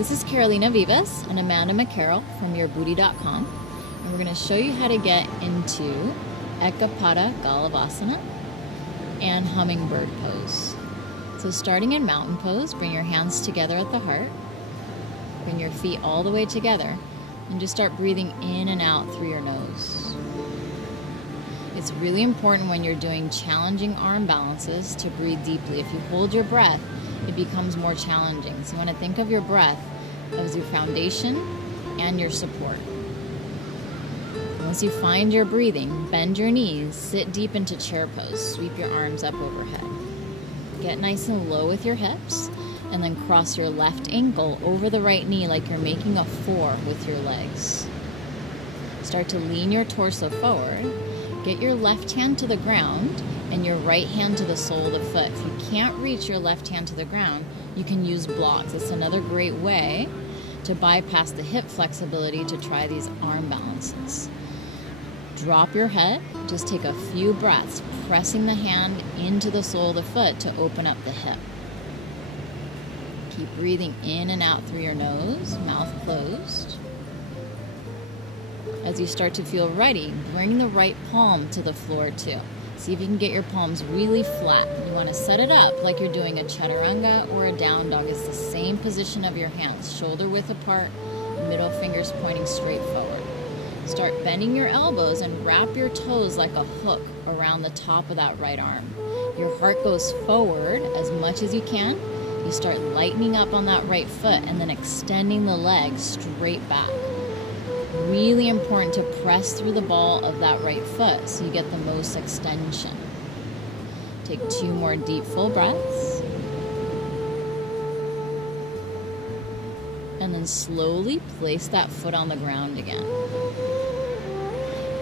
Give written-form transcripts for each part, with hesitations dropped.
This is Carolina Vivas and Amanda McCarroll from yourbooty.com, and we're going to show you how to get into Ekapada Galavasana and Hummingbird pose. So starting in mountain pose, bring your hands together at the heart, bring your feet all the way together, and just start breathing in and out through your nose. It's really important when you're doing challenging arm balances to breathe deeply. If you hold your breath, it becomes more challenging. So you want to think of your breath as your foundation and your support. Once you find your breathing, bend your knees, sit deep into chair pose, sweep your arms up overhead. Get nice and low with your hips, and then cross your left ankle over the right knee like you're making a 4 with your legs. Start to lean your torso forward. Get your left hand to the ground and your right hand to the sole of the foot. If you can't reach your left hand to the ground, you can use blocks. It's another great way to bypass the hip flexibility to try these arm balances. Drop your head, just take a few breaths, pressing the hand into the sole of the foot to open up the hip. Keep breathing in and out through your nose, mouth closed. As you start to feel ready, bring the right palm to the floor too. See if you can get your palms really flat. You want to set it up like you're doing a chaturanga or a down dog. It's the same position of your hands, shoulder width apart, middle fingers pointing straight forward. Start bending your elbows and wrap your toes like a hook around the top of that right arm. Your heart goes forward as much as you can. You start lightening up on that right foot and then extending the leg straight back. Really important to press through the ball of that right foot so you get the most extension. Take 2 more deep full breaths. And then slowly place that foot on the ground again.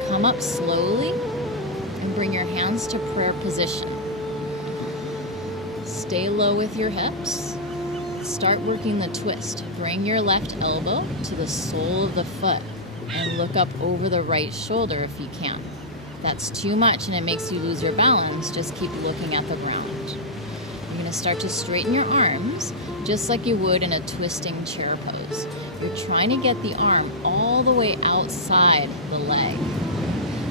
Come up slowly and bring your hands to prayer position. Stay low with your hips. Start working the twist. Bring your left elbow to the sole of the foot and look up over the right shoulder if you can. If that's too much and it makes you lose your balance, just keep looking at the ground. You're going to start to straighten your arms just like you would in a twisting chair pose. You're trying to get the arm all the way outside the leg.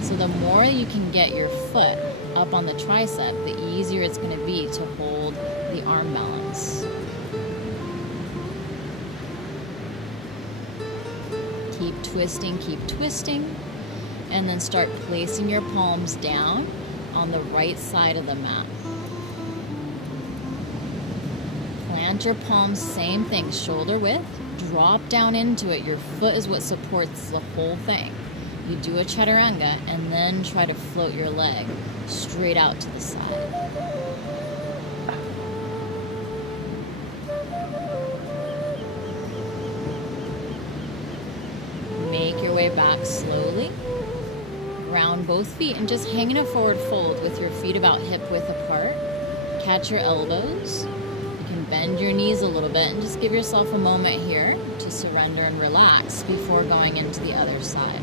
So the more you can get your foot up on the tricep, the easier it's going to be to hold the arm balance. Keep twisting, and then start placing your palms down on the right side of the mat. Plant your palms, same thing, shoulder width, drop down into it. Your foot is what supports the whole thing. You do a chaturanga and then try to float your leg straight out to the side. Make your way back slowly. Ground both feet and just hang in a forward fold with your feet about hip width apart. Catch your elbows. You can bend your knees a little bit and just give yourself a moment here to surrender and relax before going into the other side.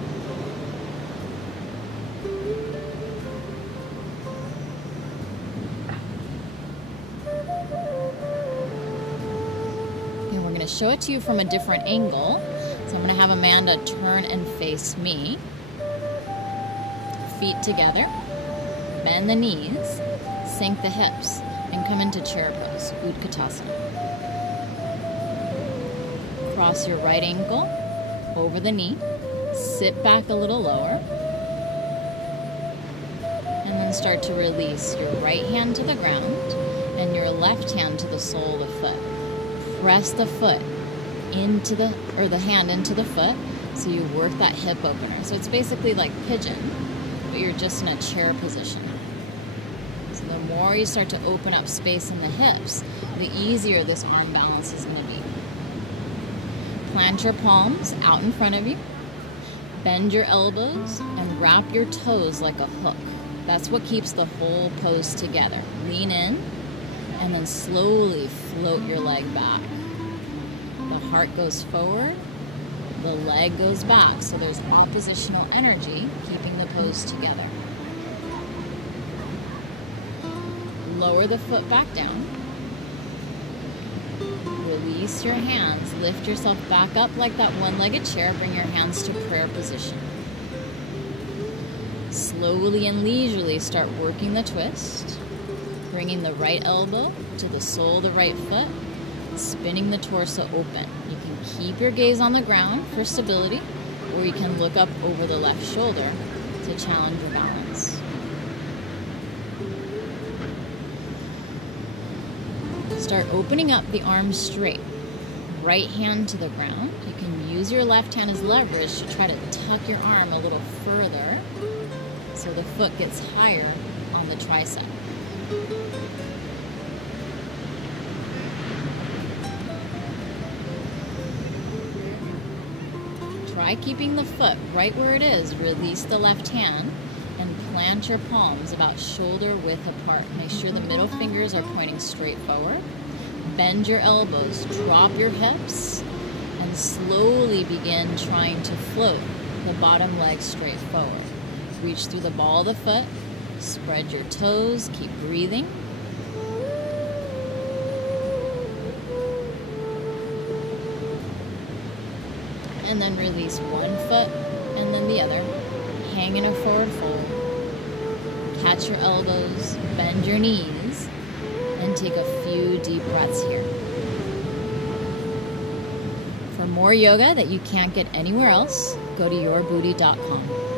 And we're going to show it to you from a different angle. So I'm going to have Amanda turn and face me. Feet together. Bend the knees. Sink the hips. And come into chair pose, Utkatasana. Cross your right ankle over the knee. Sit back a little lower. And then start to release your right hand to the ground and your left hand to the sole of the foot. Press the foot into the hand into the foot so you work that hip opener. So it's basically like pigeon, but you're just in a chair position. So the more you start to open up space in the hips, the easier this arm balance is going to be. Plant your palms out in front of you. Bend your elbows and wrap your toes like a hook. That's what keeps the whole pose together. Lean in and then slowly float your leg back. The heart goes forward, the leg goes back, so there's oppositional energy keeping the pose together. Lower the foot back down. Release your hands. Lift yourself back up like that one-legged chair. Bring your hands to prayer position. Slowly and leisurely start working the twist. Bringing the right elbow to the sole of the right foot. Spinning the torso open. You can keep your gaze on the ground for stability, or you can look up over the left shoulder to challenge your balance. Start opening up the arms straight. Right hand to the ground. You can use your left hand as leverage to try to tuck your arm a little further so the foot gets higher on the tricep. Try keeping the foot right where it is. Release the left hand and plant your palms about shoulder width apart. Make sure the middle fingers are pointing straight forward. Bend your elbows, drop your hips, and slowly begin trying to float the bottom leg straight forward. Reach through the ball of the foot, spread your toes, keep breathing. And then release one foot and then the other. Hang in a forward fold. Catch your elbows, bend your knees, and take a few deep breaths here. For more yoga that you can't get anywhere else, go to yourbooty.com.